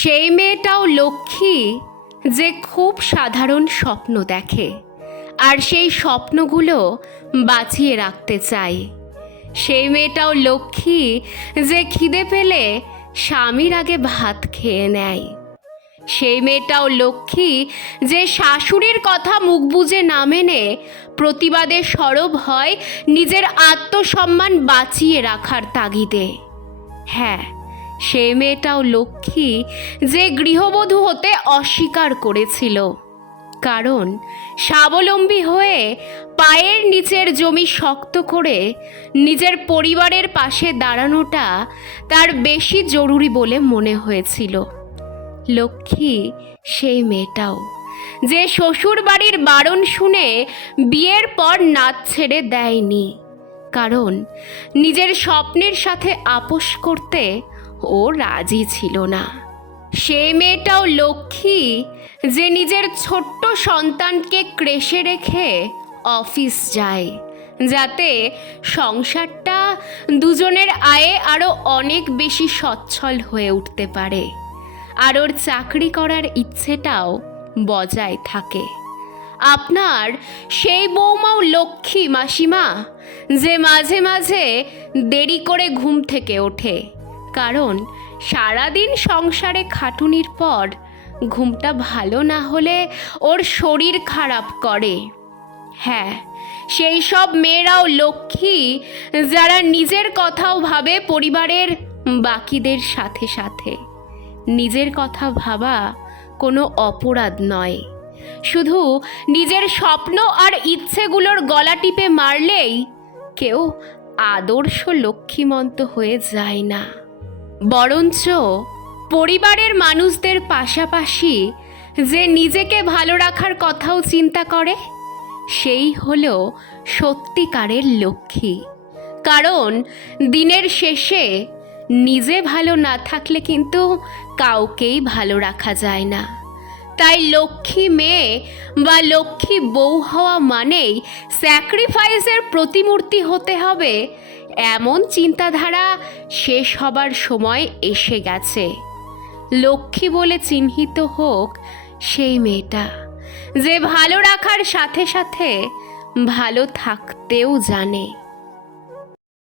সেই মেয়েটাও লক্ষ্মী যে খুব সাধারণ স্বপ্ন দেখে আর সেই স্বপ্নগুলো বাঁচিয়ে রাখতে চায়। সেই মেয়েটাও লক্ষ্মী যে খিদে পেলে স্বামীর আগে ভাত খেয়ে নেয়। সেই মেয়েটাও লক্ষ্মী যে শাশুড়ির কথা মুখ বুজে না মেনে প্রতিবাদে সরব হয় নিজের আত্মসম্মান বাঁচিয়ে রাখার তাগিদে। হ্যাঁ, সেই মেয়েটাও লক্ষ্মী যে গৃহবধূ হতে অস্বীকার করেছিল, কারণ স্বাবলম্বী হয়ে পায়ের নিচের জমি শক্ত করে নিজের পরিবারের পাশে দাঁড়ানোটা তার বেশি জরুরি বলে মনে হয়েছিল। লক্ষ্মী সেই মেয়েটাও যে শ্বশুর বাড়ির বারণ শুনে বিয়ের পর নাচ ছেড়ে দেয়নি, কারণ নিজের স্বপ্নের সাথে আপোষ করতে ও রাজি ছিল না। সেই মেয়েটাও লক্ষ্মী যে নিজের ছোট্ট সন্তানকে ক্রেশে রেখে অফিস যায়, যাতে সংসারটা দুজনের আয়ে আরও অনেক বেশি সচ্ছল হয়ে উঠতে পারে আর ওর চাকরি করার ইচ্ছেটাও বজায় থাকে। আপনার সেই বৌমাও লক্ষ্মী মাসিমা যে মাঝে মাঝে দেরি করে ঘুম থেকে ওঠে, কারণ সারাদিন সংসারে খাটুনির পর ঘুমটা ভালো না হলে ওর শরীর খারাপ করে। হ্যাঁ, সেই সব মেয়েরাও লক্ষ্মী যারা নিজের কথাও ভাবে পরিবারের বাকিদের সাথে সাথে। নিজের কথা ভাবা কোনো অপরাধ নয়, শুধু নিজের স্বপ্ন আর ইচ্ছেগুলোর গলা টিপে মারলেই কেউ আদর্শ লক্ষ্মীমন্ত হয়ে যায় না, বরঞ্চ পরিবারের মানুষদের পাশাপাশি যে নিজেকে ভালো রাখার কথাও চিন্তা করে সেই হলো সত্যিকারের লক্ষ্মী। কারণ দিনের শেষে নিজে ভালো না থাকলে কিন্তু কাউকেই ভালো রাখা যায় না। তাই লক্ষ্মী মেয়ে বা লক্ষ্মী বউ হওয়া মানেই স্যাক্রিফাইসের প্রতিমূর্তি হতে হবে, এমন চিন্তাধারা শেষ হবার সময় এসে গেছে। লক্ষ্মী বলে চিহ্নিত হোক সেই মেয়েটা যে ভালো রাখার সাথে সাথে ভালো থাকতেও জানে।